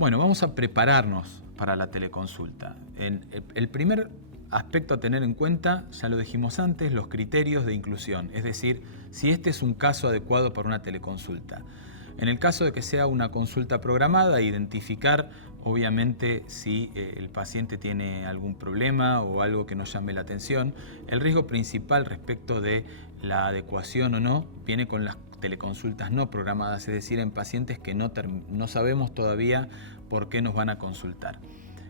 Bueno, vamos a prepararnos para la teleconsulta. El primer aspecto a tener en cuenta, ya lo dijimos antes, los criterios de inclusión, es decir, si este es un caso adecuado para una teleconsulta. En el caso de que sea una consulta programada, identificar obviamente si el paciente tiene algún problema o algo que nos llame la atención. El riesgo principal respecto de la adecuación o no viene con las teleconsultas no programadas, es decir, en pacientes que no sabemos todavía por qué nos van a consultar.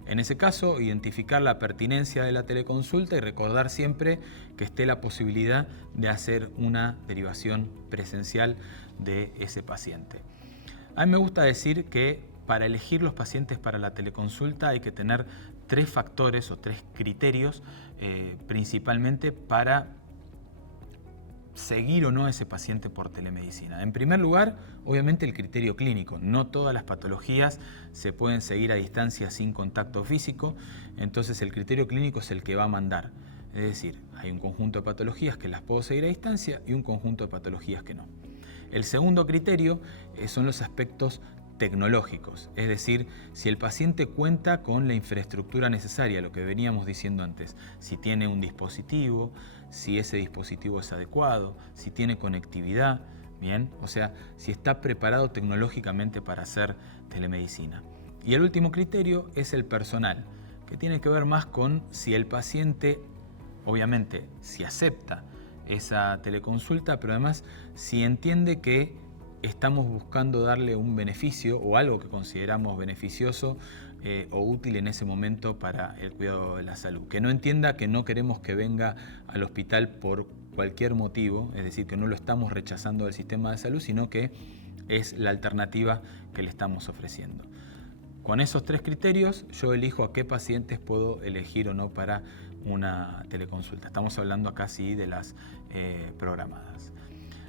En ese caso, identificar la pertinencia de la teleconsulta y recordar siempre que esté la posibilidad de hacer una derivación presencial de ese paciente. A mí me gusta decir que para elegir los pacientes para la teleconsulta hay que tener 3 factores o 3 criterios principalmente para seguir o no a ese paciente por telemedicina. En primer lugar, obviamente el criterio clínico. No todas las patologías se pueden seguir a distancia sin contacto físico, entonces el criterio clínico es el que va a mandar. Es decir, hay un conjunto de patologías que las puedo seguir a distancia y un conjunto de patologías que no. El segundo criterio son los aspectos tecnológicos, es decir, si el paciente cuenta con la infraestructura necesaria, lo que veníamos diciendo antes, si tiene un dispositivo, si ese dispositivo es adecuado, si tiene conectividad, bien, o sea, si está preparado tecnológicamente para hacer telemedicina. Y el último criterio es el personal, que tiene que ver más con si el paciente, obviamente, si acepta esa teleconsulta, pero además si entiende que estamos buscando darle un beneficio o algo que consideramos beneficioso o útil en ese momento para el cuidado de la salud. Que no entienda que no queremos que venga al hospital por cualquier motivo, es decir, que no lo estamos rechazando del sistema de salud, sino que es la alternativa que le estamos ofreciendo. Con esos 3 criterios yo elijo a qué pacientes puedo elegir o no para una teleconsulta. Estamos hablando acá sí de las programadas.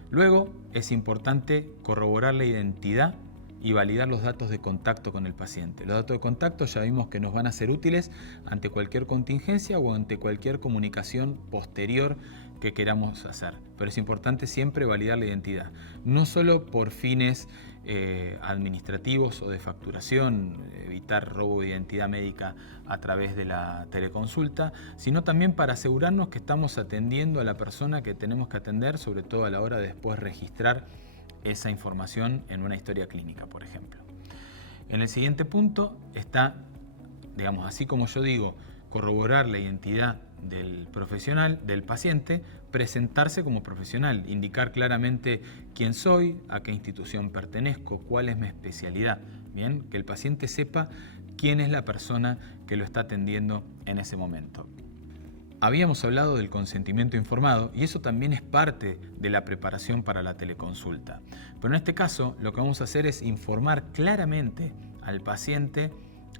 Luego es importante corroborar la identidad y validar los datos de contacto con el paciente. Los datos de contacto ya vimos que nos van a ser útiles ante cualquier contingencia o ante cualquier comunicación posterior que queramos hacer. Pero es importante siempre validar la identidad, no solo por fines administrativos o de facturación, evitar robo de identidad médica a través de la teleconsulta, sino también para asegurarnos que estamos atendiendo a la persona que tenemos que atender, sobre todo a la hora de después registrar esa información en una historia clínica, por ejemplo. En el siguiente punto está, digamos, así como yo digo, corroborar la identidad del profesional, del paciente, presentarse como profesional, indicar claramente quién soy, a qué institución pertenezco, cuál es mi especialidad. Bien, que el paciente sepa quién es la persona que lo está atendiendo en ese momento. Habíamos hablado del consentimiento informado y eso también es parte de la preparación para la teleconsulta. Pero en este caso lo que vamos a hacer es informar claramente al paciente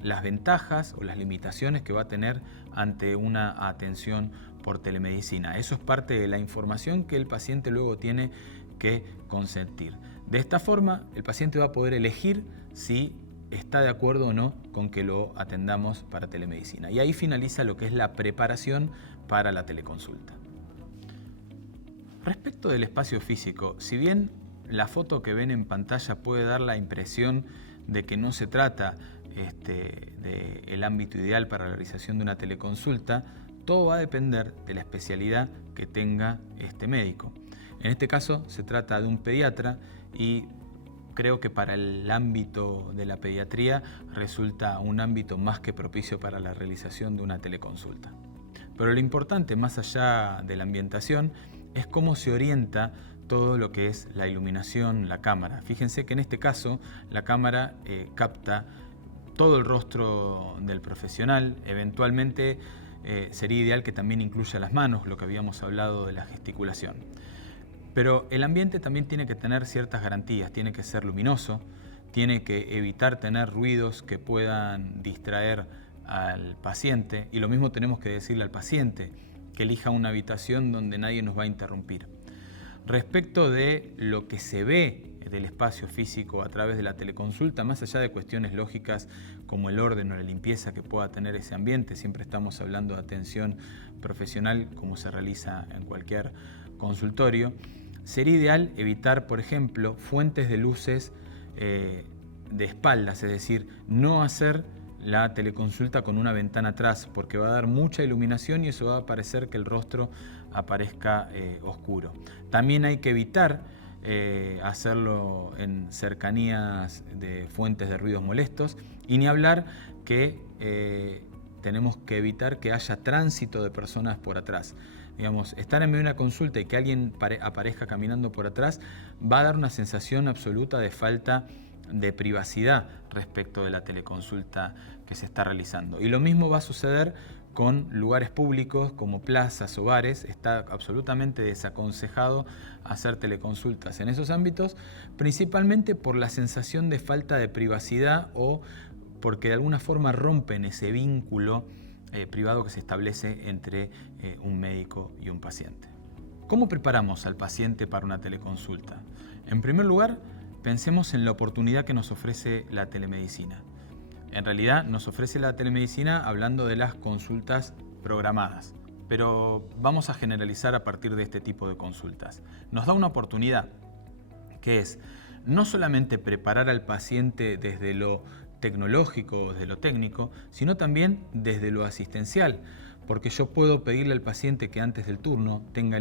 las ventajas o las limitaciones que va a tener ante una atención por telemedicina. Eso es parte de la información que el paciente luego tiene que consentir. De esta forma, el paciente va a poder elegir si está de acuerdo o no con que lo atendamos para telemedicina. Y ahí finaliza lo que es la preparación para la teleconsulta. Respecto del espacio físico, si bien la foto que ven en pantalla puede dar la impresión de que no se trata del ámbito ideal para la realización de una teleconsulta, todo va a depender de la especialidad que tenga este médico. En este caso se trata de un pediatra y creo que para el ámbito de la pediatría resulta un ámbito más que propicio para la realización de una teleconsulta. Pero lo importante, más allá de la ambientación, es cómo se orienta todo lo que es la iluminación, la cámara. Fíjense que en este caso la cámara capta todo el rostro del profesional. Eventualmente sería ideal que también incluya las manos, lo que habíamos hablado de la gesticulación. Pero el ambiente también tiene que tener ciertas garantías, tiene que ser luminoso, tiene que evitar tener ruidos que puedan distraer al paciente, y lo mismo tenemos que decirle al paciente, que elija una habitación donde nadie nos va a interrumpir. Respecto de lo que se ve del espacio físico a través de la teleconsulta, más allá de cuestiones lógicas como el orden o la limpieza que pueda tener ese ambiente, siempre estamos hablando de atención profesional como se realiza en cualquier consultorio, sería ideal evitar, por ejemplo, fuentes de luces de espaldas, es decir, no hacer la teleconsulta con una ventana atrás, porque va a dar mucha iluminación y eso va a parecer que el rostro aparezca oscuro. También hay que evitar hacerlo en cercanías de fuentes de ruidos molestos, y ni hablar que tenemos que evitar que haya tránsito de personas por atrás. Digamos, estar en medio de una consulta y que alguien aparezca caminando por atrás va a dar una sensación absoluta de falta de privacidad respecto de la teleconsulta que se está realizando. Y lo mismo va a suceder con lugares públicos como plazas o bares. Está absolutamente desaconsejado hacer teleconsultas en esos ámbitos, principalmente por la sensación de falta de privacidad o porque de alguna forma rompen ese vínculo privado que se establece entre un médico y un paciente. ¿Cómo preparamos al paciente para una teleconsulta? En primer lugar, pensemos en la oportunidad que nos ofrece la telemedicina. En realidad nos ofrece la telemedicina hablando de las consultas programadas, pero vamos a generalizar a partir de este tipo de consultas. Nos da una oportunidad que es no solamente preparar al paciente desde lo tecnológico, desde lo técnico, sino también desde lo asistencial, porque yo puedo pedirle al paciente que antes del turno tenga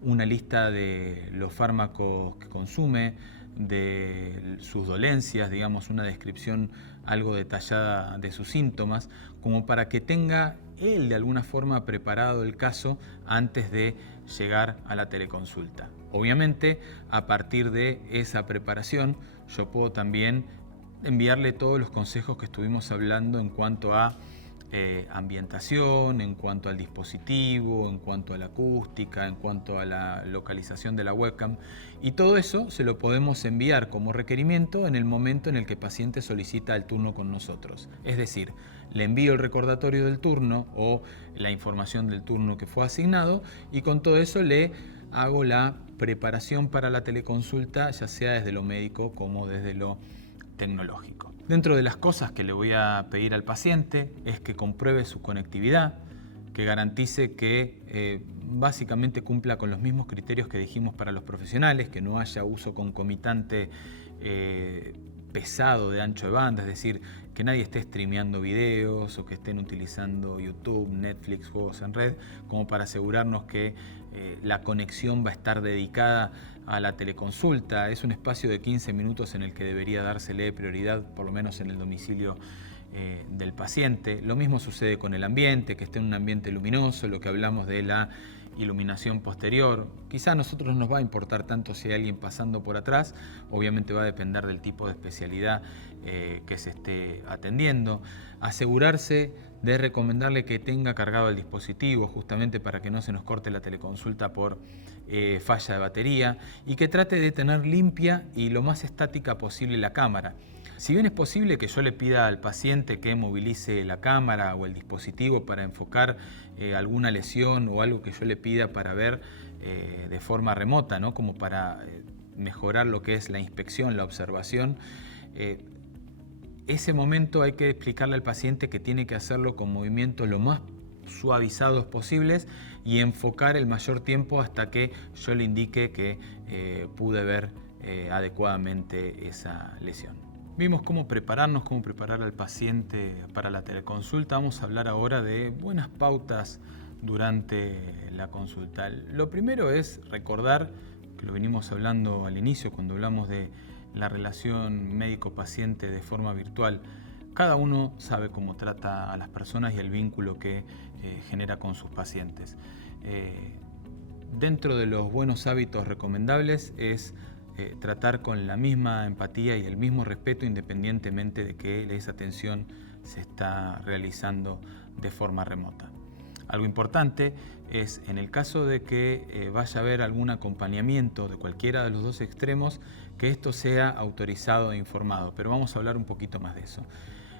una lista de los fármacos que consume, de sus dolencias, digamos, una descripción algo detallada de sus síntomas, como para que tenga él de alguna forma preparado el caso antes de llegar a la teleconsulta. Obviamente, a partir de esa preparación, yo puedo también enviarle todos los consejos que estuvimos hablando en cuanto a ambientación, en cuanto al dispositivo, en cuanto a la acústica, en cuanto a la localización de la webcam, y todo eso se lo podemos enviar como requerimiento en el momento en el que el paciente solicita el turno con nosotros. Es decir, le envío el recordatorio del turno o la información del turno que fue asignado, y con todo eso le hago la preparación para la teleconsulta, ya sea desde lo médico como desde lo tecnológico. Dentro de las cosas que le voy a pedir al paciente es que compruebe su conectividad, que garantice que básicamente cumpla con los mismos criterios que dijimos para los profesionales, que no haya uso concomitante pesado de ancho de banda, es decir, que nadie esté streameando videos o que estén utilizando YouTube, Netflix, juegos en red, como para asegurarnos que la conexión va a estar dedicada a la teleconsulta. Es un espacio de 15 minutos en el que debería dársele prioridad, por lo menos en el domicilio del paciente. Lo mismo sucede con el ambiente, que esté en un ambiente luminoso, lo que hablamos de la iluminación posterior. Quizá a nosotros no nos va a importar tanto si hay alguien pasando por atrás, obviamente va a depender del tipo de especialidad que se esté atendiendo. Asegurarse de recomendarle que tenga cargado el dispositivo justamente para que no se nos corte la teleconsulta por falla de batería, y que trate de tener limpia y lo más estática posible la cámara. Si bien es posible que yo le pida al paciente que movilice la cámara o el dispositivo para enfocar alguna lesión o algo que yo le pida para ver de forma remota, ¿no? Como para mejorar lo que es la inspección, la observación, ese momento hay que explicarle al paciente que tiene que hacerlo con movimientos lo más suavizados posibles y enfocar el mayor tiempo hasta que yo le indique que pude ver adecuadamente esa lesión. Vimos cómo prepararnos, cómo preparar al paciente para la teleconsulta. Vamos a hablar ahora de buenas pautas durante la consulta. Lo primero es recordar, que lo venimos hablando al inicio cuando hablamos de la relación médico-paciente de forma virtual. Cada uno sabe cómo trata a las personas y el vínculo que genera con sus pacientes. Dentro de los buenos hábitos recomendables es tratar con la misma empatía y el mismo respeto independientemente de que esa atención se está realizando de forma remota. Algo importante es, en el caso de que vaya a haber algún acompañamiento de cualquiera de los dos extremos, que esto sea autorizado e informado, pero vamos a hablar un poquito más de eso.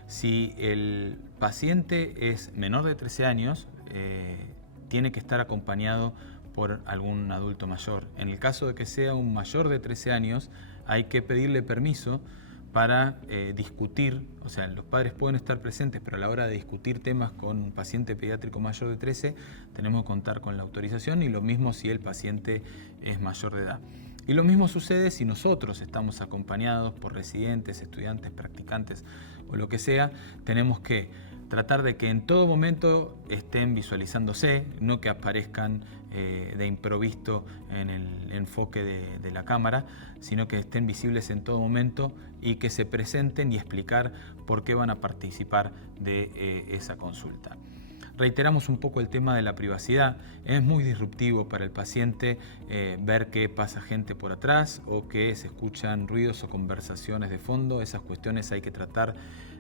Si el paciente es menor de 13 años, tiene que estar acompañado por algún adulto mayor. En el caso de que sea un mayor de 13 años, hay que pedirle permiso para discutir, o sea, los padres pueden estar presentes, pero a la hora de discutir temas con un paciente pediátrico mayor de 13, tenemos que contar con la autorización, y lo mismo si el paciente es mayor de edad. Y lo mismo sucede si nosotros estamos acompañados por residentes, estudiantes, practicantes o lo que sea. Tenemos que tratar de que en todo momento estén visualizándose, no que aparezcan de improviso en el enfoque de la cámara, sino que estén visibles en todo momento y que se presenten y explicar por qué van a participar de esa consulta. Reiteramos un poco el tema de la privacidad. Es muy disruptivo para el paciente ver que pasa gente por atrás o que se escuchan ruidos o conversaciones de fondo. Esas cuestiones hay que tratar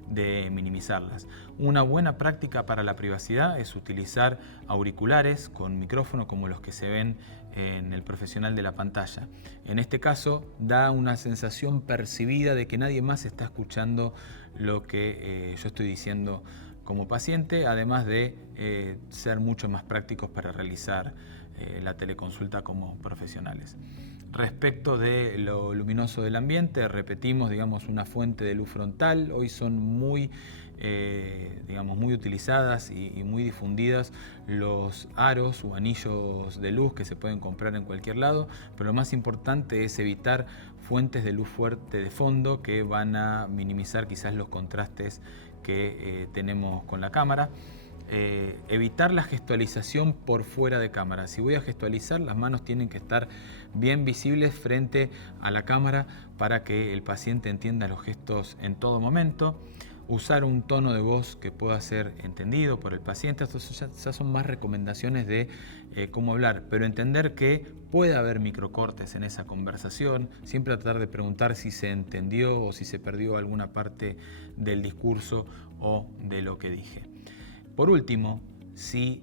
de minimizarlas. Una buena práctica para la privacidad es utilizar auriculares con micrófono como los que se ven en el profesional de la pantalla. En este caso da una sensación percibida de que nadie más está escuchando lo que yo estoy diciendo como paciente, además de ser mucho más prácticos para realizar la teleconsulta como profesionales. Respecto de lo luminoso del ambiente, repetimos, digamos, una fuente de luz frontal. Hoy son muy utilizadas y muy difundidas los aros o anillos de luz que se pueden comprar en cualquier lado, pero lo más importante es evitar fuentes de luz fuerte de fondo que van a minimizar quizás los contrastes que tenemos con la cámara. Evitar la gestualización por fuera de cámara. Si voy a gestualizar, las manos tienen que estar bien visibles frente a la cámara para que el paciente entienda los gestos en todo momento. Usar un tono de voz que pueda ser entendido por el paciente. Estas ya son más recomendaciones de cómo hablar, pero entender que puede haber microcortes en esa conversación. Siempre tratar de preguntar si se entendió o si se perdió alguna parte del discurso o de lo que dije. Por último, si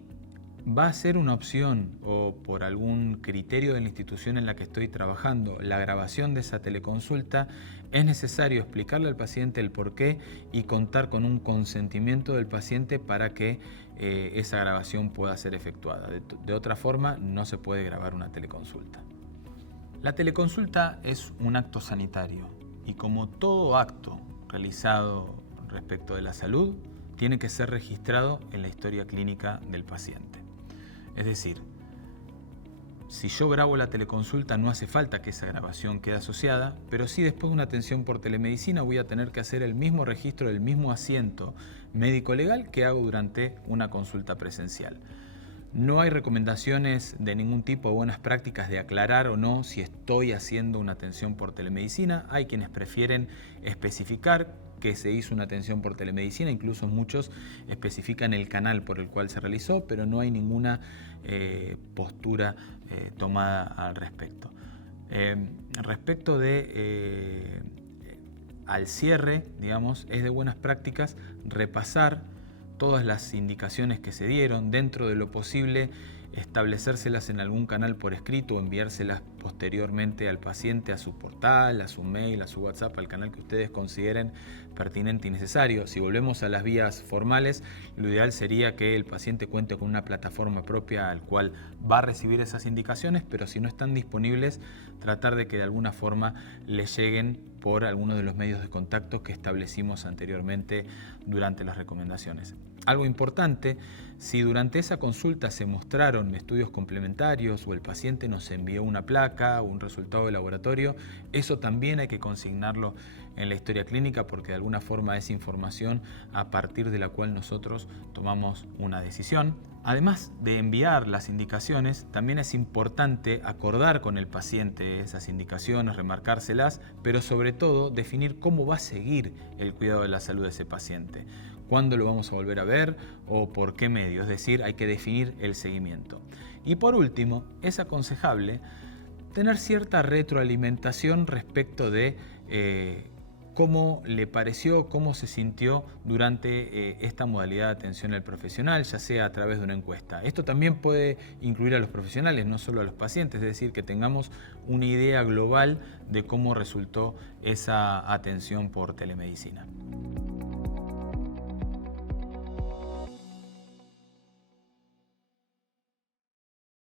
va a ser una opción o por algún criterio de la institución en la que estoy trabajando la grabación de esa teleconsulta, es necesario explicarle al paciente el porqué y contar con un consentimiento del paciente para que esa grabación pueda ser efectuada. De otra forma, no se puede grabar una teleconsulta. La teleconsulta es un acto sanitario y como todo acto realizado respecto de la salud, tiene que ser registrado en la historia clínica del paciente. Es decir, si yo grabo la teleconsulta no hace falta que esa grabación quede asociada, pero sí después de una atención por telemedicina voy a tener que hacer el mismo registro del mismo asiento médico-legal que hago durante una consulta presencial. No hay recomendaciones de ningún tipo o buenas prácticas de aclarar o no si estoy haciendo una atención por telemedicina. Hay quienes prefieren especificar que se hizo una atención por telemedicina, incluso muchos especifican el canal por el cual se realizó, pero no hay ninguna postura tomada al respecto. Respecto de al cierre, digamos, es de buenas prácticas repasar todas las indicaciones que se dieron, dentro de lo posible establecérselas en algún canal por escrito o enviárselas posteriormente al paciente a su portal, a su mail, a su WhatsApp, al canal que ustedes consideren pertinente y necesario. Si volvemos a las vías formales, lo ideal sería que el paciente cuente con una plataforma propia al cual va a recibir esas indicaciones, pero si no están disponibles, tratar de que de alguna forma le lleguen por alguno de los medios de contacto que establecimos anteriormente durante las recomendaciones. Algo importante, si durante esa consulta se mostraron estudios complementarios o el paciente nos envió una placa o un resultado de laboratorio, eso también hay que consignarlo en la historia clínica porque de alguna forma es información a partir de la cual nosotros tomamos una decisión. Además de enviar las indicaciones, también es importante acordar con el paciente esas indicaciones, remarcárselas, pero sobre todo definir cómo va a seguir el cuidado de la salud de ese paciente. ¿Cuándo lo vamos a volver a ver o por qué medio? Es decir, hay que definir el seguimiento. Y por último, es aconsejable tener cierta retroalimentación respecto de cómo le pareció, cómo se sintió durante esta modalidad de atención al profesional, ya sea a través de una encuesta. Esto también puede incluir a los profesionales, no solo a los pacientes, es decir, que tengamos una idea global de cómo resultó esa atención por telemedicina.